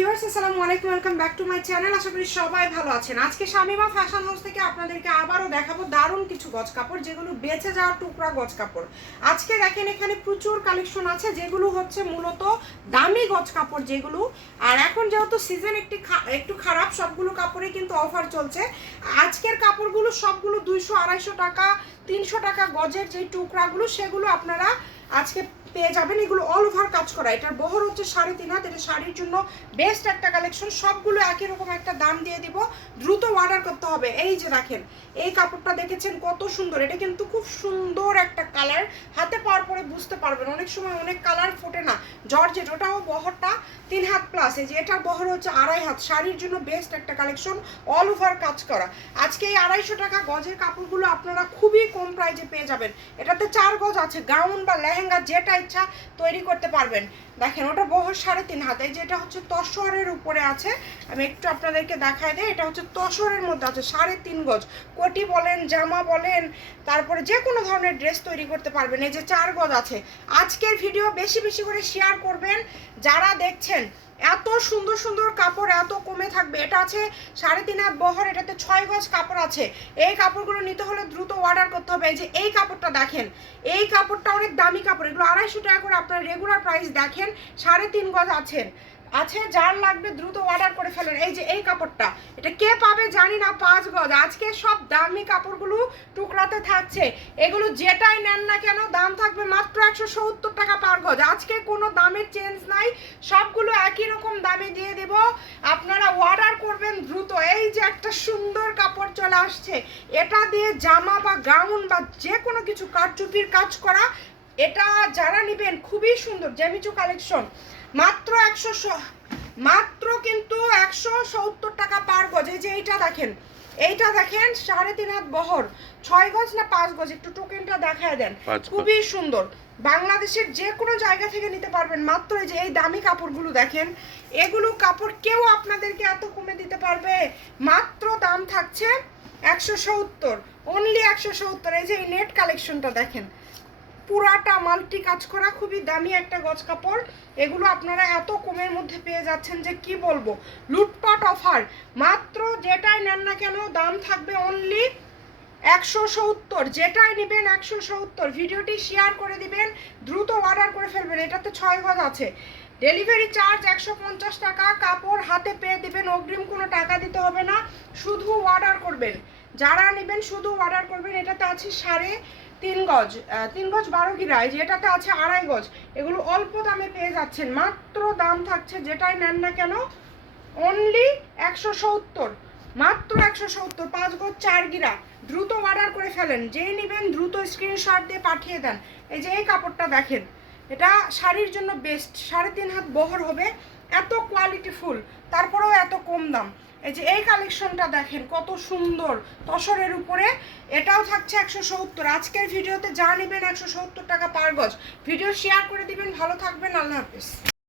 Viewers আসসালামু আলাইকুম, welcome back to my channel. আশা করি সবাই ভালো আছেন। আজকে শামিমা ফ্যাশন হাউস থেকে আপনাদেরকে আবারও দেখাবো দারুণ কিছু গজ কাপড়, যেগুলো বেঁচে যাওয়া টুকরা গজ কাপড়। আজকে দেখেন এখানে প্রচুর কালেকশন আছে, যেগুলো হচ্ছে মূলত দামি গজ কাপড় যেগুলো। আর এখন যেহেতু সিজন একটু খারাপ, সবগুলো কাপড়ে কিন্তু অফার চলছে। আজকের কাপড়গুলো সবগুলো 200-250 টাকা 300 টাকা গজের যে টুকরাগুলো, সেগুলো আপনারা আজকে পেয়ে যাবেন। এগুলো অল ওভার কাজ করা, এটার বহর হচ্ছে 3.5 হাত। এটা শাড়ির জন্য বেস্ট একটা কালেকশন। সবগুলো একই রকম একটা দাম দিয়ে দিব, দ্রুত অর্ডার করতে হবে। এই যে দেখেন এই কাপড়টা দেখেছেন কত সুন্দর, এটা কিন্তু খুব সুন্দর একটা কালার। হাতে পাওয়ার পরে বুঝতে পারবেন, অনেক সময় অনেক কালার ফোটে না। জর্জেট, ওটাও বহরটা 3 হাত প্লাস। এই যে এটার বহর হচ্ছে 2.5 হাত। শাড়ির জন্য বেস্ট একটা কালেকশন, অল ওভার কাজ করা। আজকে এই 250 টাকা গজের কাপড়গুলো আপনারা খুবই কম প্রাইসে পেয়ে যাবেন। এটাতে 4 গজ আছে, গাউন বা লেহেঙ্গা যেটা ইচ্ছা তৈরি করতে পারবেন। দেখেন ওটা বহর 3.5 হাত। এই যে এটা হচ্ছে তসরের উপরে আছে, আমি একটু আপনাদেরকে দেখাই দিই। এটা হচ্ছে তসরের মধ্যে আছে, 3.5 গজ। কোটি বলেন, জামা বলেন, তারপরে যে কোনো ধরনের ড্রেস তৈরি করতে পারবেন। এই যে 4 গজ আছে। আজকের ভিডিও বেশি বেশি করে শেয়ার করবেন যারা দেখছেন। এত সুন্দর সুন্দর কাপড় এত কমে থাকবে। এটা আছে 3.5 হাত বহর, এটাতে 6 গজ কাপড় আছে। এই কাপড়গুলো নিতে হলে দ্রুত অর্ডার করতে হবে। এই যে এই কাপড়টা দেখেন, এই কাপড়টা অনেক দামি কাপড়। এগুলো 250 টাকা করে আপনার রেগুলার প্রাইস দেখেন। 3.5 গজ আছে, যার লাগবে দ্রুত অর্ডার করে ফেলেন। এই যে এই কাপড়টা, এটা কে পাবে জানি না, 5 গজ। আজকে সব দামি কাপড়গুলো টুকরাতে থাকছে। এগুলো যেটাই নেন না কেন দাম থাকবে মাত্র 170 টাকা পার গজ। আজকে কোনো দামের চেঞ্জ নাই, সবগুলো একই রকম দামে দিয়ে দেব। আপনারা অর্ডার করবেন দ্রুত। এই যে একটা সুন্দর কাপড় চলে আসছে, এটা দিয়ে জামা বা গাউন বা যে কোনো কিছু কারচুপির কাজ করা, এটা যারা নেবেন খুবই সুন্দর জেমিচু কালেকশন। মাত্র কিন্তু 170 টাকা পার গজ। এই যে এইটা দেখেন, এইটা দেখেন 3.5 হাত বহর, 6 গজ না 5 গজ, একটু টোকেনটা দেখায় দেন। খুবই সুন্দর, বাংলাদেশের যে কোনো জায়গা থেকে নিতে পারবেন মাত্র। এই যে এই দামি কাপড়গুলো দেখেন, এগুলো কাপড় কেউ আপনাদেরকে এত কমে দিতে পারবে? মাত্র দাম থাকছে 170, অনলি 170। এই যে এই নেট কালেকশনটা দেখেন, পুরাটা মাল্টি কাজ করা, খুবই দামি একটা গজ কাপড়। এগুলো আপনারা এত কমের মধ্যে পেয়ে যাচ্ছেন যে কি বলবো, লুটপাট অফার। মাত্র যেটাই নেন না কেন দাম থাকবে অনলি 170। যেটাই নেবেন 170। ভিডিওটি শেয়ার করে দিবেন, দ্রুত অর্ডার করে ফেলবেন। এটাতে 6 গজ আছে। ডেলিভারি চার্জ 150 টাকা। কাপড় হাতে পেয়ে দিবেন, অগ্রিম কোনো টাকা দিতে হবে না, শুধু অর্ডার করবেন। যারা নেবেন শুধু অর্ডার করবেন। এটাতে আছে 3.5 গজ, 3 গজ 12 গিরা। এই যে এটাতে আছে 2.5 গজ। এগুলো অল্প দামে পেয়ে যাচ্ছেন। মাত্র দাম থাকছে যেটাই নেন না কেন অনলি 170, মাত্র 170। 5 গজ 4 গিরা। দ্রুত অর্ডার করে ফেলেন, যেই নেবেন দ্রুত স্ক্রিনশট দিয়ে পাঠিয়ে দেন। এই যে এই কাপড়টা দেখেন, এটা শাড়ির জন্য বেস্ট। 3.5 হাত বহর হবে, এত কোয়ালিটিফুল, তারপরেও এত কম দাম। এই যে এই কালেকশনটা দেখেন কত সুন্দর, তসরের উপরে। এটাও থাকছে 170। আজকের ভিডিওতে যা নেবেন 170 টাকা পার গজ। ভিডিও শেয়ার করে দিবেন। ভালো থাকবেন, আল্লাহ হাফেজ।